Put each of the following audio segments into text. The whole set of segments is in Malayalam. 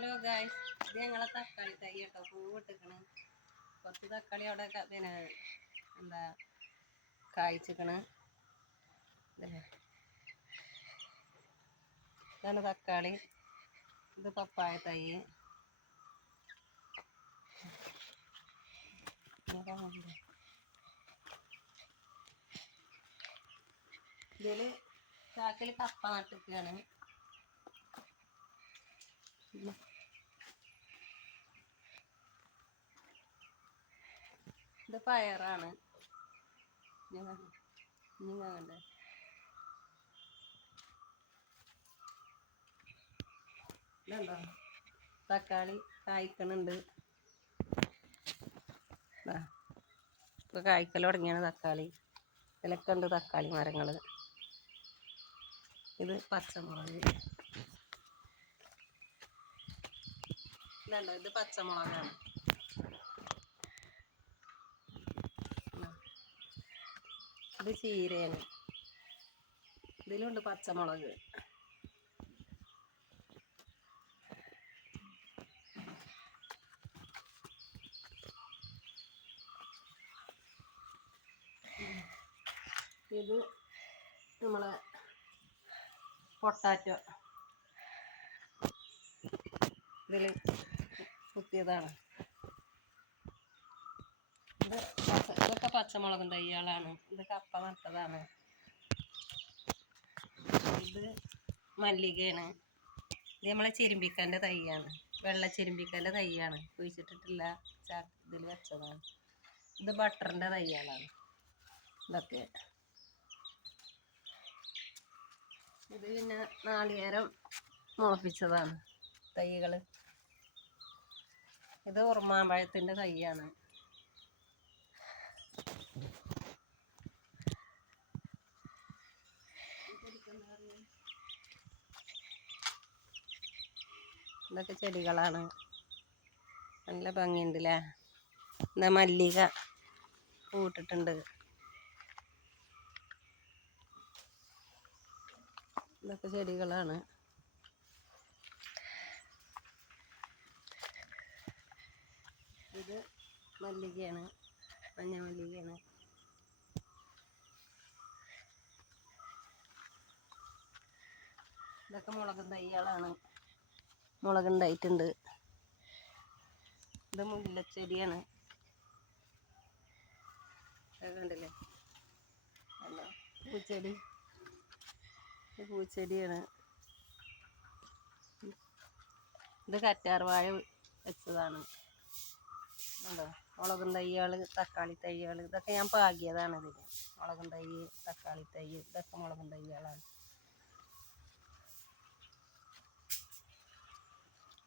ഹലോ ഗായ്സ്, ഇത് ഞങ്ങളെ തക്കാളി തൈ കേട്ടോ. പൂവിട്ടിക്കണ്. കുറച്ച് തക്കാളി അവിടെ പിന്നെ എന്താ കായ്ച്ചിക്കണ്. ഇതാണ് തക്കാളി. ഇത് പപ്പായ തൈ. ഇതില് ചാക്കിൽ കപ്പ നട്ടിരിക്കുകയാണ്. ഇത് പയറാണ്. കണ്ടേ, ഇതുണ്ടോ തക്കാളി കായ്ക്കണുണ്ട്. ഇപ്പൊ കായ്ക്കൽ തുടങ്ങിയാണ് തക്കാളി. ഇതിലൊക്കെ ഉണ്ട് തക്കാളി മരങ്ങൾ. ഇത് പച്ചമുളക്. ഇതുണ്ടോ, ഇത് പച്ചമുളകാണ്. ഇത് ചീരയാണ്. ഇതിലുണ്ട് പച്ചമുളക്. ഇത് നമ്മളെ പൊട്ടാറ്റോ. ഇതിൽ കുത്തിയതാണ്. ഇതൊക്കെ പച്ചമുളകും തൈകളാണ്. ഇത് കപ്പ നട്ടതാണ്. ഇത് മല്ലികയാണ്. ഇത് നമ്മളെ ചെരുമ്പിക്കൻ്റെ തൈയാണ്. വെള്ള ചെരുമ്പിക്കൻ്റെ തൈയാണ്. കുഴിച്ചിട്ടിട്ടില്ല, ഇതിൽ വെച്ചതാണ്. ഇത് ബട്ടറിൻ്റെ തൈകളാണ്. ഇതൊക്കെ ഇത് പിന്നെ നാളികേരം മുളപ്പിച്ചതാണ് തൈകൾ. ഇത് ഉറുമാമ്പഴത്തിൻ്റെ തൈയാണ്. ഇതൊക്കെ ചെടികളാണ്. നല്ല ഭംഗിയുണ്ടല്ലേ. എന്താ മല്ലിക പൂട്ടിട്ടുണ്ട്. ഇതൊക്കെ ചെടികളാണ്. ഇത് മല്ലികയാണ്, മഞ്ഞ മല്ലികയാണ്. ഇതൊക്കെ മുളകും തൈകളാണ്. മുളകുണ്ടായിട്ടുണ്ട്. ഇത് മുല്ലച്ചെടിയാണ്. കണ്ടില്ലേ, അല്ല പൂച്ചെടി. ഇത് പൂച്ചെടിയാണ്. ഇത് കറ്റാർവാഴ വെച്ചതാണ്. ഉണ്ടോ, മുളകും തൈകൾ, തക്കാളി തൈകൾ. ഇതൊക്കെ ഞാൻ പാകിയതാണ്. ഇതിന് മുളകും തൈ, തക്കാളി തൈ, ഇതൊക്കെ മുളകും തൈകളാണ്.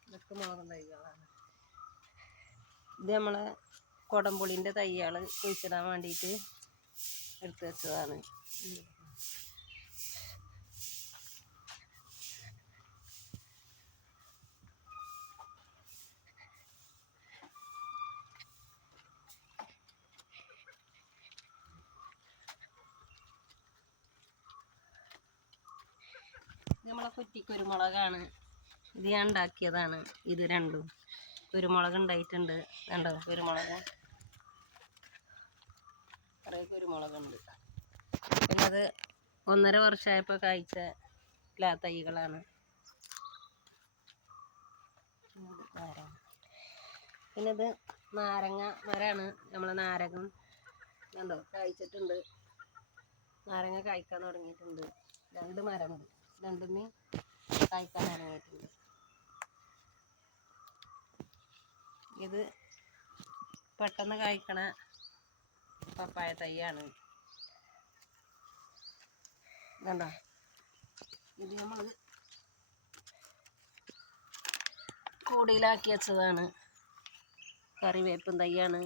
ഇതൊക്കെ മുളകും തൈകളാണ്. ഇത് നമ്മളെ കൊടംപുളിൻ്റെ തൈകൾ കുഴിച്ചിടാൻ വേണ്ടിയിട്ട് എടുത്തു വെച്ചതാണ്. നമ്മളെ കുറ്റിക്കുരുമുളകാണ്. ഇത് ഞാൻ ഉണ്ടാക്കിയതാണ്. ഇത് രണ്ടും കുരുമുളക് ഉണ്ടായിട്ടുണ്ട്. കണ്ടോ, കുരുമുളക് കുറേ കുരുമുളകുണ്ട്. പിന്നെ അത് 1.5 വർഷമായപ്പോൾ കായ്ച്ച തൈകളാണ്. പിന്നെ ഇത് നാരങ്ങ മരമാണ്. നമ്മളെ നാരകം കണ്ടോ കായ്ച്ചിട്ടുണ്ട്. നാരങ്ങ കായ്ക്കാൻ തുടങ്ങിയിട്ടുണ്ട്. 2 മരമുണ്ട്. രണ്ടുമേ കായ്ക്കാൻ തുടങ്ങിയിട്ടുണ്ട്. ഇത് പെട്ടെന്ന് കായ്ക്കണ പപ്പായ തൈയാണ്. കണ്ടോ, ഇത് നമ്മൾ കൂടിയിലാക്കി വെച്ചതാണ്. കറിവേപ്പും തൈയാണ്.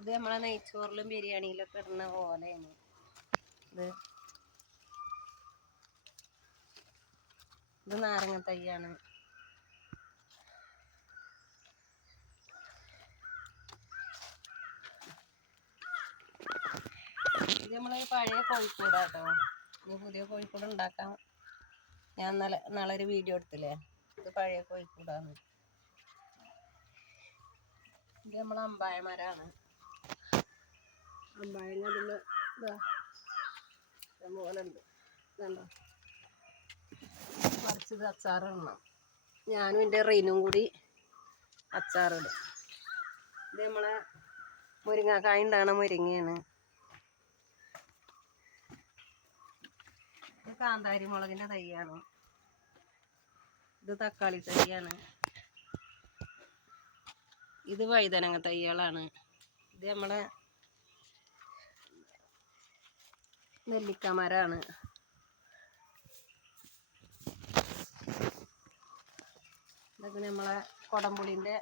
ഇത് നമ്മളെ നെയ്ച്ചോറിലും ബിരിയാണിയിലൊക്കെ ഇടുന്ന ഓലയാണ്. ഇത് നാരങ്ങ തൈയാണ്. നമ്മൾ പഴയ കോഴിക്കൂടാട്ടോ. ഇനി പുതിയ കോഴിക്കൂട് ഉണ്ടാക്കാം. ഞാൻ നാളെ ഒരു വീഡിയോ എടുത്തില്ലേ, ഇത് പഴയ കോഴിക്കൂടാണ്. ഇത് നമ്മൾ അമ്പായ മരമാണ്. അമ്പായങ്ങ അതിൽ പോലെ ഉണ്ട്. ഇതുണ്ടോ, പറിച്ചത് അച്ചാറിടണം. ഞാനും എൻ്റെ റീനും കൂടി അച്ചാറിടും. ഇത് നമ്മളെ മുരിങ്ങക്കായ ഉണ്ടാണ്, മുരിങ്ങയാണ്. ഇത് കാന്താരി മുളകിൻ്റെ തൈയാണ്. ഇത് തക്കാളി തൈയാണ്. ഇത് വഴുതനങ്ങ തൈകളാണ്. ഇത് നമ്മളെ നെല്ലിക്ക മരമാണ്. ഇതൊക്കെ നമ്മളെ കൊടംപുളിൻ്റെ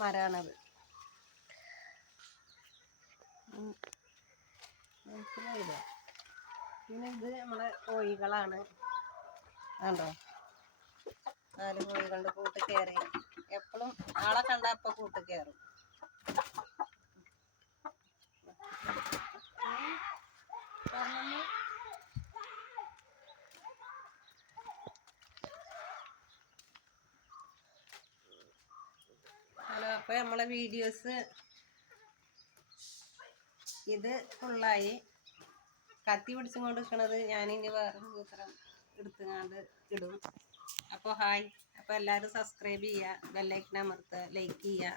മരമാണത്. മനസ്സിലായില്ല. പിന്നെ ഇത് നമ്മളെ കോഴികളാണ്. കണ്ടോ, 4 കോഴികളുടെ കൂട്ട് കയറി. എപ്പോഴും ആളെ കണ്ട അപ്പം കൂട്ട് കയറും. ഹലോ, അപ്പോൾ നമ്മളെ വീഡിയോസ് ഇത് ഫുള്ളായി. കത്തി പിടിച്ചും കൊണ്ട് നിൽക്കണത് ഞാനിനി വേറൊരു സൂത്രം എടുത്തുകൊണ്ട് ഇടും. അപ്പോൾ ഹായ്. അപ്പോൾ എല്ലാവരും സബ്സ്ക്രൈബ് ചെയ്യുക, ബെല്ലൈക്കൺ അമർത്തുക, ലൈക്ക് ചെയ്യുക.